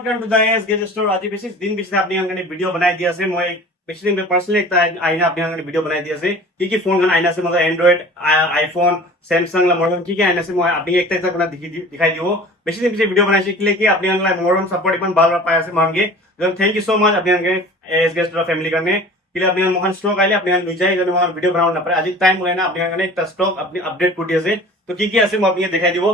Welcome to the AS Gadget Store. आज basis दिन basis आपने हमने वीडियो बनाई दिया से मैं बेसिस दिन में पर्सनली एक आईना आपने हमने वीडियो बनाई दिया से कि फोन का आईना से मतलब एंड्रॉइड आईफोन सैमसंग ला मॉडल की आईना से मैं आपने एक तक बना दिखाई दियो बेसिस दिन वीडियो बनाई से कि आपने हमने मॉडल सपोर्ट इपन बार बार पाया से मांगे थैंक यू सो मच आपने हमने AS Gadget Store फैमिली करने कि आपने मोहन स्टॉक आइले आपने लुई जाए जने मोहन वीडियो बनाउन ना पड़े आज टाइम होले ना आपने हमने एक स्टॉक अपनी अपडेट कर दिया से तो की আছে মই আপনি দেখাই দিব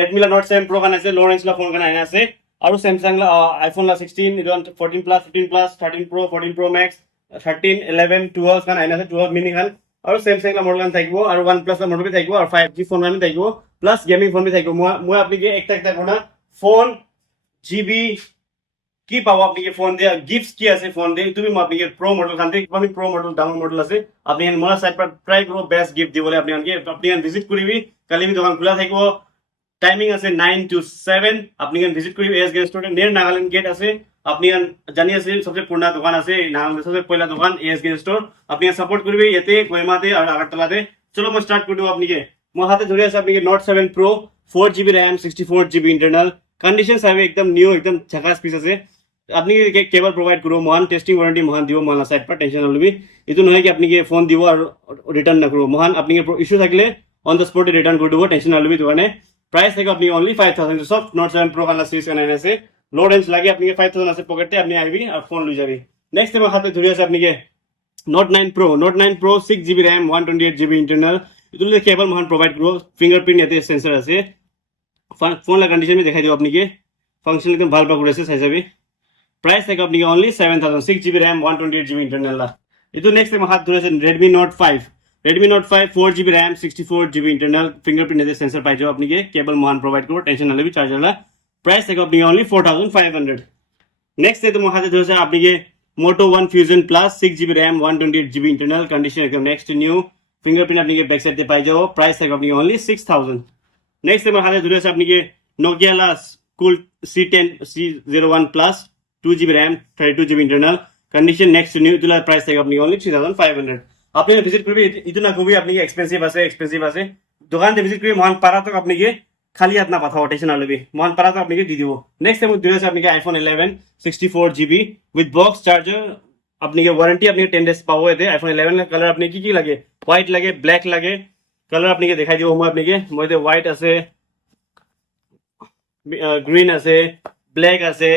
Redmi ला Note 7 Pro का আছে लो रेंज ला फोन का आईना আছে और सैमसंग ला आईफोन ला 16 14 plus 15 plus 13 pro 14 pro max 13 11 12 का आईना আছে 12 मिनी खान और सैमसंग ला मॉडल खान থাকিব और OnePlus ला मॉडल भी থাকিব और 5G फोन में থাকিব प्लस गेमिंग फोन भी থাকিব মই আপনি के एक कोना फोन जीबी কি পাবো আপনি কি ফোন দিয়ে গিফটস কি আছে ফোন দিয়ে তুমি আপনি কি প্রো মডেল খান থেকে আমি প্রো মডেল ডাউন মডেল আছে আপনি মোলা সাইট पर ট্রাই করব বেস্ট গিফট দিবলে আপনি ভিজিট করিবি কালি আমি দোকান খোলা থাকিব টাইমিং আছে 9 to 7 আপনি ভিজিট করিবি AS Gadget Store near Nagaland gate আছে আপনি জানি আছে সবচেয়ে পুরনো দোকান আছে নাগাল্যান্ড সবচেয়ে পয়লা দোকান AS Gadget Store আপনি সাপোর্ট করবি এতে কোহিমাতে আর আগরতলাতে চলো মই স্টার্ট করে দেব আপনি কে মই হাতে ধরে আছে আপনি Note 7 Pro 4GB RAM 64GB internal condition साहेब एकदम न्यू एकदम झकास पीस আছে আপনি কেবল প্রোভাইড করব মহান টেস্টিং ওয়ারেন্টি মহান দিব মহান সাইট पर টেনশন নলবি এটো নহয় কি আপনি কি ফোন দিব আর রিটার্ন না করব মহান আপনি ইস্যু থাকলে অন দ্য স্পটে রিটার্ন করে দেব টেনশন নলবি দোকানে প্রাইস থাকে আপনি অনলি 5000 সব Note 7 Pro কালা সিরিজ কানে আছে লো রেঞ্জ লাগে আপনি 5000 আছে পকেটে আপনি আইবি আর ফোন লই যাবি নেক্সট টাইম হাতে ধরে আছে আপনি কি Note 9 Pro 6GB RAM 128GB internal এগুলো কেবল মহান প্রোভাইড করব ফিঙ্গারপ্রিন্ট এতে সেন্সর আছে ফোন লা কন্ডিশন में दिखाई দেব আপনি কি ফাংশন একদম ভালো পাক করেছে চাই যাবি प्राइस है अपनी only 7000 6GB RAM 128GB internal ला इतो नेक्स्ट टाइम हाथ धरे Redmi Note 5 4GB RAM 64GB internal fingerprint ने सेंसर पाइ जाओ अपनी के केबल मोहन प्रोवाइड करो टेंशन ना लेबी चार्जर ला प्राइस है अपनी ओनली 4500 नेक्स्ट है तो हाथ धरे अपनी के Moto One Fusion Plus 6GB RAM 128GB internal condition एकदम नेक्स्ट न्यू फिंगरप्रिंट अपनी के बैक साइड पे पाइ जाओ प्राइस है अपनी ओनली 6000 नेक्स्ट टाइम हाथ धरे अपनी के Nokia ला Cool C10 C01 Plus 2GB RAM 32GB internal condition next new तुला प्राइस থাকে আপনি only 3500 আপনি ভিজিট করবে ইতো না খুবই আপনি এক্সপেন্সিভ আছে দোকানে ভিজিট করে মহান পারা তো আপনি কি খালি হাত না পাঠাও টেনশন না লবি মহান পারা তো আপনি কি দি দিব নেক্সট টাইম দিলে আছে আপনি কি iPhone 11 64GB with box charger আপনি কি ওয়ারেন্টি আপনি 10 ডেজ পাবো এতে iPhone 11 এর কালার আপনি কি লাগে হোয়াইট লাগে ব্ল্যাক লাগে কালার আপনি কি দেখাই দিব মই আপনি কি মইতে হোয়াইট আছে গ্রিন আছে ব্ল্যাক আছে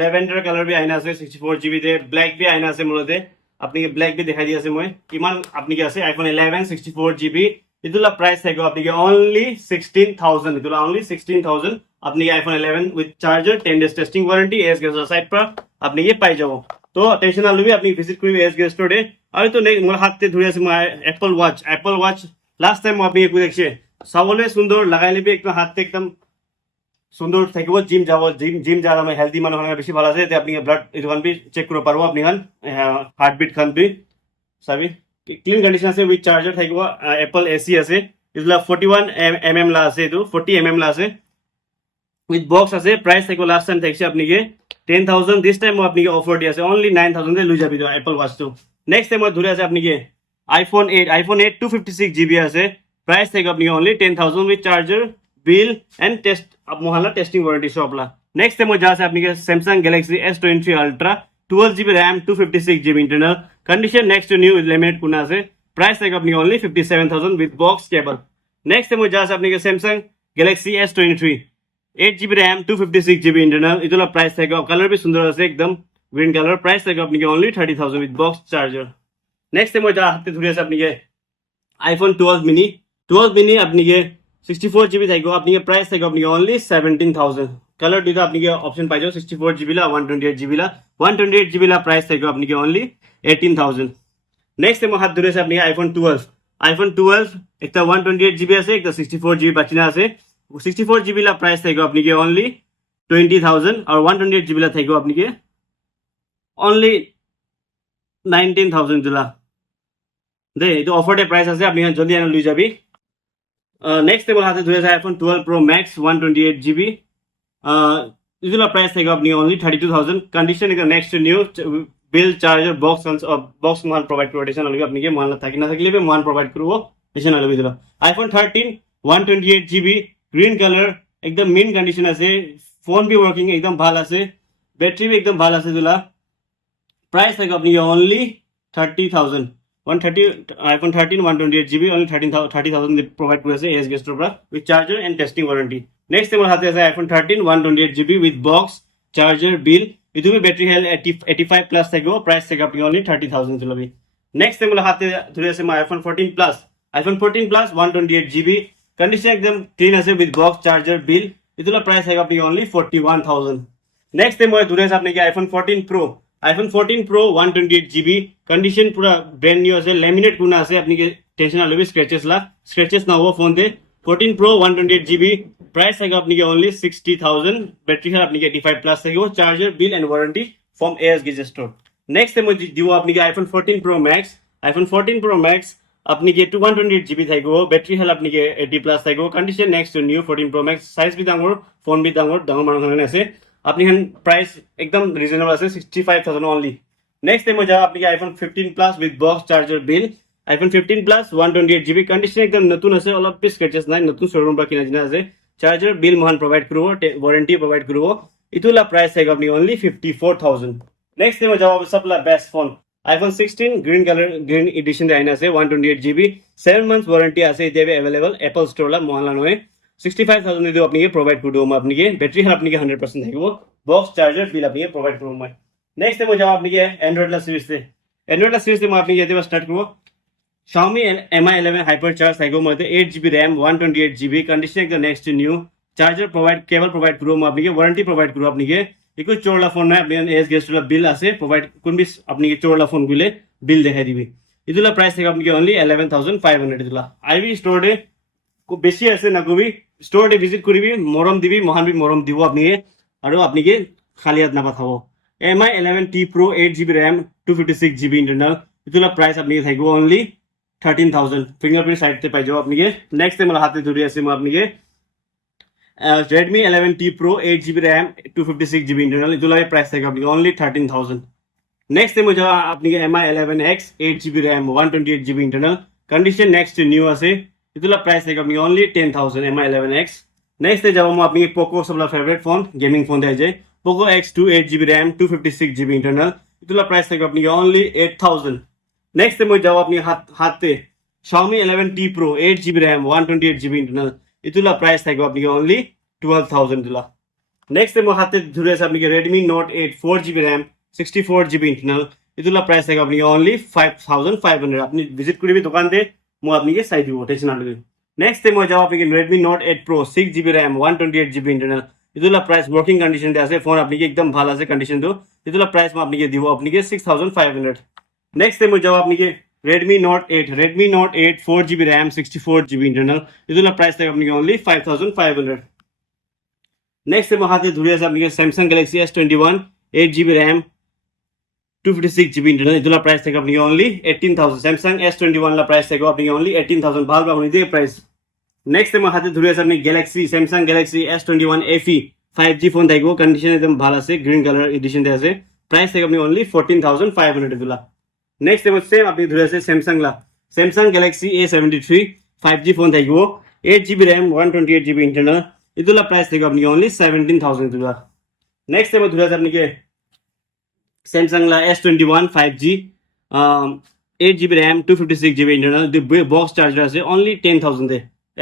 लेवेंडर कलर भी आईना আছে 64GB তে ব্ল্যাক भी आईना আছে মূলতে আপনি ব্ল্যাক भी দেখাই দিয়েছে মই কিমান আপনি কি আছে iPhone 11 64GB ইতুলা প্রাইস থাকে আপনি কি only 16000 ইতুলা only 16000 আপনি iPhone 11 with charger 10 days testing warranty AS Gadget Store site पर আপনি কি পাই যাব তো টেনশন না লবি আপনি ভিজিট করবে AS Gadget Store আর তো মোর হাতে ধরে আছে মই অ্যাপল ওয়াচ লাস্ট টাইম আপনি কি দেখছে সাবলে সুন্দর লাগাই লিবি একদম হাতে একদম সুন্দর থাকিব জিম যারা আমি হেলদি মানুষ বেশি ভালো আছে তে আপনি ব্লাড এখান বি চেক করতে পারবো আপনি খান হার্টবিট খান বি সাবি ক্লিন কন্ডিশন আছে উইথ চার্জার থাকিব অ্যাপল এসি আছে ইজলা 41 লা আছে এটো 40 লা আছে উইথ বক্স আছে প্রাইস থাকিব লাস্ট টাইম থাকছে আপনি কে 10000 দিস টাইম আপনি কে অফার দি আছে অনলি 9000 এ লই যাবি তো অ্যাপল ওয়াচ তো নেক্সট টাইম ধরে আছে আপনি কে iPhone 8 256GB আছে প্রাইস থাকিব আপনি only 10000 with charger bill and test अब मोहल्ला टेस्टिंग वारंटी शॉपला नेक्स्ट टाइम जहाँ से अपनी Samsung Galaxy S23 Ultra 12GB RAM 256GB internal condition next new laminate कुना से प्राइस है अपनी only 57000 with box cable next time जहाँ से अपनी Samsung Galaxy S23 8GB RAM 256GB internal इतना प्राइस है कलर भी सुंदर है एकदम ग्रीन कलर प्राइस है अपनी only 30000 with box charger next time जहाँ हाथ धरे अपनी iPhone 12 mini अपनी 64GB থাকবে আপনি প্রাইস থাকবে আপনি only 17000 কালার দুটো আপনি অপশন পাই যাও 64GB লা 128GB লা 128GB লা প্রাইস থাকবে আপনি only 18000 নেক্সট টাইম হাত ধরে আছে আপনি iPhone 12 একটা 128GB আছে একটা 64GB বাচিনা আছে 64GB লা প্রাইস থাকবে আপনি only 20000 আর 128GB লা থাকবে আপনি only 19000 দিলা দে এটা অফারে প্রাইস আছে আপনি জলদি আনো লই যাবি नेक्स्ट टेबल हाथ धरे iPhone 12 Pro Max 128GB इसका प्राइस है अपनी ओनली 32000 कंडीशन एकदम next new bill charger box मान प्रोवाइड करो टेंशन लगे अपनी के मान থাকি না থাকলে মান प्रोवाइड করব टेंशन लगे दिला iPhone 13 128GB ग्रीन कलर एकदम मेन कंडीशन আছে ফোন বি ওয়ার্কিং একদম ভাল আছে, ব্যাটারি বি একদম ভাল আছে তোলা। প্রাইস থাকে আপনি only 30,000 130 iPhone 13 128GB only 30,000 provide করেছে AS Guestor পৰা with charger and testing warranty। next আমার হাতে আছে iPhone 13 128GB with box charger bill, ইটো ব্যাটারি হেল 85 প্লাস থাকিব, প্রাইস থাকে আপনি only 30,000 চলবি। next আমার হাতে ধরে আছে my iPhone 14 plus iPhone 14 plus 128GB condition একদম ক্লিন আছে with box charger bill, ইটোলা প্রাইস থাকে আপনি only 41,000। next মই ধরে আছে আপনাকে iPhone 14 Pro iPhone 14 Pro 128GB condition पूरा ब्रांड न्यू আছে, ল্যামিনেট কোনা আছে, আপনি কি টেনশন না লবি স্ক্র্যাচেস না হবো ফোন দে। 14 Pro 128GB প্রাইস থাকে আপনি কি only 60,000, ব্যাটারি হেল আপনি কি 85 প্লাস থাকিব, charger bill and warranty from AS Guestor। Next মই দিব আপনি কি iPhone 14 Pro Max iPhone 14 Pro Max আপনি কি 228GB থাকিব, ব্যাটারি হেল আপনি কি 80 প্লাস থাকিব, condition next to new 14 Pro Max size বি ডাঙৰ, ফোন বি ডাঙৰ মানুহ কাৰণে আছে, আপনি হেন প্রাইস একদম রিজনেবল আছে 65,000 অনলি। নেক্সট টাইম যাও আপনি iPhone 15 plus with box charger bill iPhone 15 plus 128GB condition একদম নতুন আছে, অলপ পি স্ক্র্যাচেস নাই, নতুন শোরুম পৰা কিনা জিনা আছে, চার্জার বিল মহান প্রোভাইড করব, ওয়ারেন্টি প্রোভাইড করব, ইটোলা প্রাইস থাকে আপনি অনলি 54,000। নেক্সট টাইম যাও সবলা best phone iPhone 16 green colour green edition আইনা আছে 128GB 7 months ওয়ারেন্টি আছে, এটা अवेलेबल এপল স্টোর লা মহলা নয়। 65,000 দিও আপনি প্রোভাইড করব আপনি, ব্যাটারি হেল আপনি 100% থাকিব, বক্স চার্জার বিল আপনি প্রোভাইড করব মই। নেক্সট টাইম যাও আপনি এন্ড্রয়েড লা সিরিজে মই আপনি যেতে স্টার্ট করব Xiaomi Mi 11 হাইপার চার্জ থাকবে মধ্যে 8GB RAM 128GB কন্ডিশন একদম next new, charger provide cable provide করব আপনি, ওয়ারেন্টি প্রোভাইড করব আপনি, একটু চোরলা ফোন নয়, আপনি AS Guestor বিল আছে প্রোভাইড কোন বিস আপনি চোরলা ফোন গুলে বিল দেখাই দিবি, ইটোলা প্রাইস থাকে আপনি অনলি 11,500 ইটোলা। আইবি স্টোরে খুব বেশি আছে না কবি, স্টোরে ভিজিট করিবি, মরম দিবি, মহান বি মরম দিব আপনি, আর আপনি খালি হাত না পাঠাব। Mi 11T Pro 8GB RAM 256GB internal, ইটোলা প্রাইস আপনি থাকবে অনলি 13,000, ফিঙ্গারপ্রিন্ট সাইডতে পাই যাও আপনি। নেক্সট টাইম হাতে ধরে আছে আপনি Redmi 11T Pro 8GB RAM 256GB internal, ইটোলা প্রাইস থাকে আপনি অনলি 13,000। নেক্সট টাইম যাও আপনি Mi 11X 8GB RAM 128GB internal, condition next new আছে, ইটোলা প্রাইস থাকে আপনি অনলি 10,000 Mi 11X। নেক্সট যাব আপনি পোকো সবলা ফেভারিট ফোন গেমিং ফোন দেয় যে পোকো X2 8GB RAM 256GB internal, ইটোলা প্রাইস থাকে আপনি অনলি 8,000। নেক্সট টাইম যাও আপনি হাতে Xiaomi 11T Pro 8GB RAM 128GB internal, ইটোলা প্রাইস থাকে আপনি অনলি 12,000 দিলা। নেক্সট টাইম হাতে ধরে আছে আপনি Redmi Note 8 4GB RAM 64GB internal, ইটোলা প্রাইস থাকে আপনি অনলি 5,500, আপনি ভিজিট করবি দোকান দে মই আপনি চাই দিব, টেনশন না লবি। নেক্সট টাইম যাও আপনি Redmi Note 8 Pro 6GB RAM 128GB internal, ইটোলা প্রাইস ওয়ার্কিং কন্ডিশন দে আছে, ফোন আপনি একদম ভালো আছে কন্ডিশন তো, ইটোলা প্রাইস মই আপনি দিব আপনি 6,500। নেক্সট টাইম যাও আপনি Redmi Note 8 4GB RAM 64GB internal, ইটোলা প্রাইস থাকে আপনি অনলি 5,500। নেক্সট টাইম হাতে ধরে আছে আপনি Samsung Galaxy S21 8GB RAM 256GB internal, ইটোলা প্রাইস থাকে আপনি অনলি 18,000। Samsung S21 লা প্রাইস থাকে আপনি অনলি 18,000, ভালো আপনি দিয়ে প্রাইস। নেক্সট টাইম হাতে ধরে আছে আপনি Samsung Galaxy S21 FE 5G phone থাকবো, কন্ডিশন একদম ভালো আছে, গ্রিন কালার এডিশন দিয়ে আছে, প্রাইস থাকে আপনি অনলি 14,500 দিলা। নেক্সট টাইম সেম আপনি ধরে আছে Samsung Galaxy A73 5G phone থাকবো 8GB RAM 128GB ইন্টারনাল, ইটোলা প্রাইস থাকে আপনি অনলি 17,000 দিলা। নেক্সট টাইম ধরে আছে আপনি Samsung লা S21 5G 8GB RAM 256GB internal, box charger আছে অনলি 10,000 দে,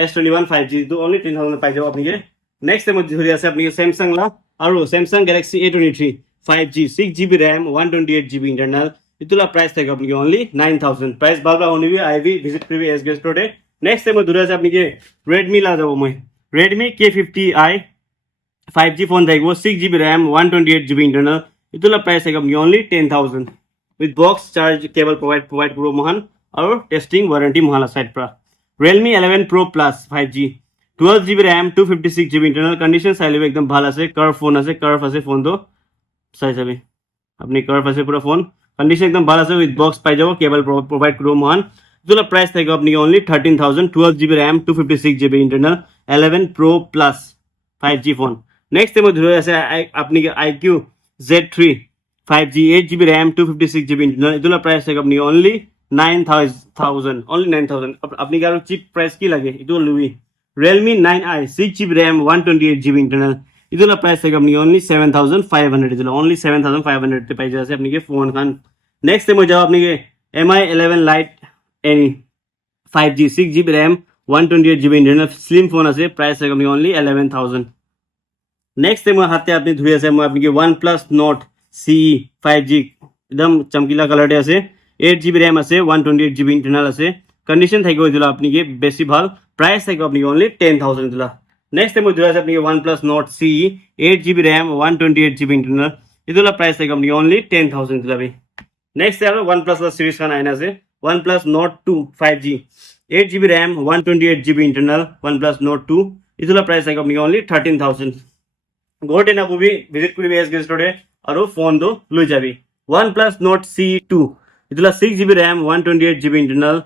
S21 5G তো অনলি 10,000 পাই যাব আপনি। নেক্সট টাইম ধরে আছে আপনি Samsung লা আর Samsung Galaxy A23 5G 6GB RAM 128GB internal, ইটোলা প্রাইস থাকে আপনি অনলি 9,000, প্রাইস ভালো হনিবি আইবি ভিজিট করবি AS Guestor। নেক্সট টাইম ধরে আছে আপনি Redmi লা যাব মই Redmi K50i 5G ফোন থাকবো 6GB RAM 128GB ইন্টারনাল, ইটোলা প্রাইস থাকে আপনি only 10,000 with box charge cable provide করব মহান, আর টেস্টিং ওয়ারেন্টি মহালা সাইড পৰা। Realme 11 Pro Plus 5G 12GB RAM 256GB internal, condition চাইলে একদম ভালো আছে, কার্ভ ফোন আছে, কার্ভ আছে ফোন তো চাই যাবি আপনি, কার্ভ আছে পুরো ফোন, কন্ডিশন একদম ভালো আছে, উইথ বক্স পাই যাব, কেবল প্রোভাইড করব মহান, ইটোলা প্রাইস থাকে আপনি only 13,000 12GB RAM 256GB internal 11 Pro Plus 5G phone. Next time ধরে আছে আপনি IQ Z3 5G 8GB RAM 256GB internal, ইটোলা প্রাইস থাকে আপনি অনলি 9,000 অনলি 9,000। আপনি কি আরো চিপ প্রাইস কি লাগে, এটাও লুই Realme 9i 6GB RAM 128GB internal, ইটোলা প্রাইস থাকে আপনি অনলি 7500 ইটোলা অনলি 7500 তে পাই যাচ্ছে আপনি ফোন খান নেক্সট মই যাও আপনি MI 11 light any 5G 6GB RAM 128GB internal slim phone আছে প্রাইস থাকে আপনি অনলি 11000 নেক্সট মই হাতে আপনি ধুই আছে মই আপনি OnePlus Nord CE 5G একদম চমকিলা কালারতে আছে 8GB RAM আছে 128GB ইন্টারনাল আছে কন্ডিশন থাকবে ইটোলা আপনি বেশি ভাল প্রাইস থাকবে আপনি অনলি 10000 ইটোলা নেক্সট মই ধুই আছে আপনি OnePlus Nord CE 8GB RAM 128GB internal ইটোলা প্রাইস থাকবে আপনি অনলি 10000 ইটোলা নেক্সট আর OnePlus সিরিজ খান আইনা আছে OnePlus Nord 2 5G 8GB RAM 128GB internal OnePlus Nord 2 ইটোলা প্রাইস থাকবে আপনি অনলি 13000 গোটে না বুবি ভিজিট করিবি এসকে স্টোরে আর ফোন দো লই যাবি OnePlus Nord CE2 ইটোলা 6GB RAM 128GB ইন্টারনাল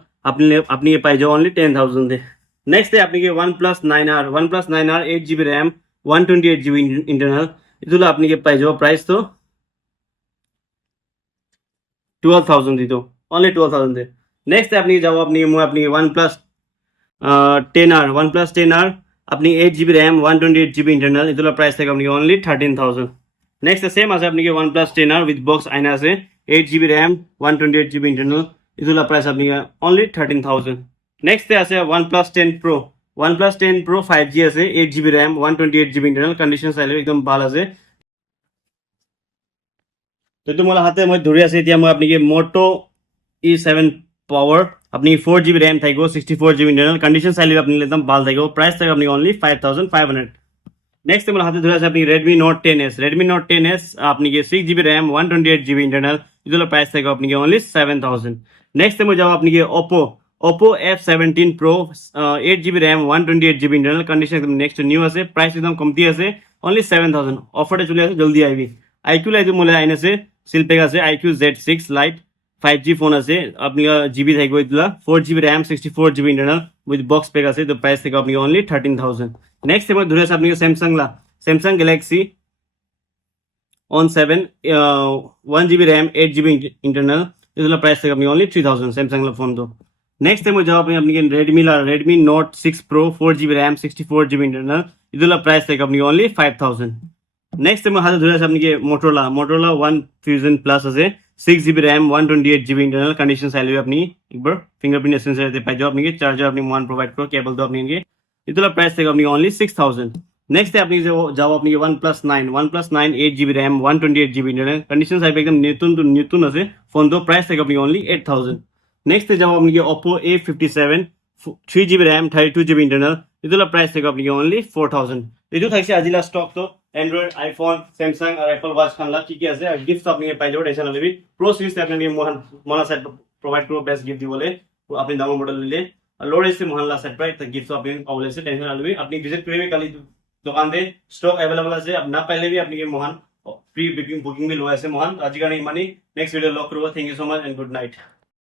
আপনি পাই যাও অনলি 10000 দে নেক্সট আপনি OnePlus 9R 8GB RAM 128GB internal ইটোলা আপনি পাই যাও প্রাইস তো 12000 দিতো অনলি 12000 দে নেক্সট আপনি যাও আপনি OnePlus 10R আপনি 8GB RAM 128GB ইন্টারনাল ইটোলা প্রাইস থাকে আপনি অনলি 13000 নেক্সট সেম আছে আপনি OnePlus 10R উইথ বক্স আইনা আছে 8GB RAM 128GB ইন্টারনাল ইটোলা প্রাইস আপনি অনলি 13000 নেক্সট আছে OnePlus 10 Pro 5G আছে 8GB RAM 128GB internal condition চাইলে একদম ভাল আছে তো তোমার হাতে মই ধরে আছে এতিয়া মই আপনি Moto E7 পাওয়ার আপনি 4GB RAM থাকবো 64GB ইন্টারনাল কন্ডিশন চাইলে আপনি একদম ভাল থাকবো প্রাইস থাকবে আপনি অনলি 5500 নেক্সট তোমার হাতে ধরে আছে আপনি Redmi Note 10s আপনি 6GB RAM 128GB ইন্টারনাল ইটোলা প্রাইস থাকবে আপনি অনলি 7000 নেক্সট মই যাও আপনি Oppo F17 Pro 8GB RAM 128GB internal condition একদম নেক্সট নিউ আছে প্রাইস একদম কমতি আছে অনলি 7000 অফারে চলে আছে জলদি আইবি IQ লাইট মলে আইন আছে সিলপেক আছে IQ Z6 Lite 5G phone আছে আপনি জিবি থাকবে ইটোলা 4GB RAM 64GB internal with box pack আছে তো প্রাইস থেকে আপনি অনলি 13000 নেক্সট এবার ধরে আছে আপনি Samsung Galaxy on 7 1GB RAM 8GB internal ইটোলা প্রাইস থেকে আপনি অনলি 3000 Samsung লা ফোন তো নেক্সট টাইম যাও আপনি Redmi Note 6 Pro 4GB RAM 64GB internal ইটোলা প্রাইস থেকে আপনি অনলি 5000 নেক্সট টাইম হাতে ধরে আছে আপনি Motorola One Fusion Plus আছে 6GB RAM 128GB internal condition চাইলে আপনি একবার ফিঙ্গারপ্রিন্ট সেন্সর তে পাই যাও আপনি চার্জার আপনি ওয়ান প্রোভাইড করো কেবল তো আপনি ইটোলা প্রাইস থেকে আপনি অনলি 6000 নেক্সট আপনি যাও আপনি OnePlus 9 8GB RAM 128GB internal condition চাইলে একদম নতুন আছে ফোন তো প্রাইস থেকে আপনি অনলি 8000 নেক্সট যাও আপনি Oppo A57 3GB RAM 32GB internal ইটোলা প্রাইস থেকে আপনি অনলি 4000 এটো থাকছে আজিলা স্টক তো Android, iPhone, Samsung আর Apple Watch খানলা কি আছে আর গিফট আপনি পাই যাবেন টেনশন লবি প্রো সিরিজ আপনি মনা সেট প্রোভাইড করব বেস্ট গিফট দিবলে আপনি দাম মডেল নিলে আর লো রেসে মহল্লা সেট প্রাইস গিফট আপনি পাবলে সে টেনশন লবি আপনি ভিজিট করিবে কালি দোকান দে স্টক अवेलेबल আছে আপনি না পাইলে भी আপনি মহান প্রি বুকিং भी লো আছে মহান আজি কারণে মানি নেক্সট ভিডিও লক করব thank you so much and good night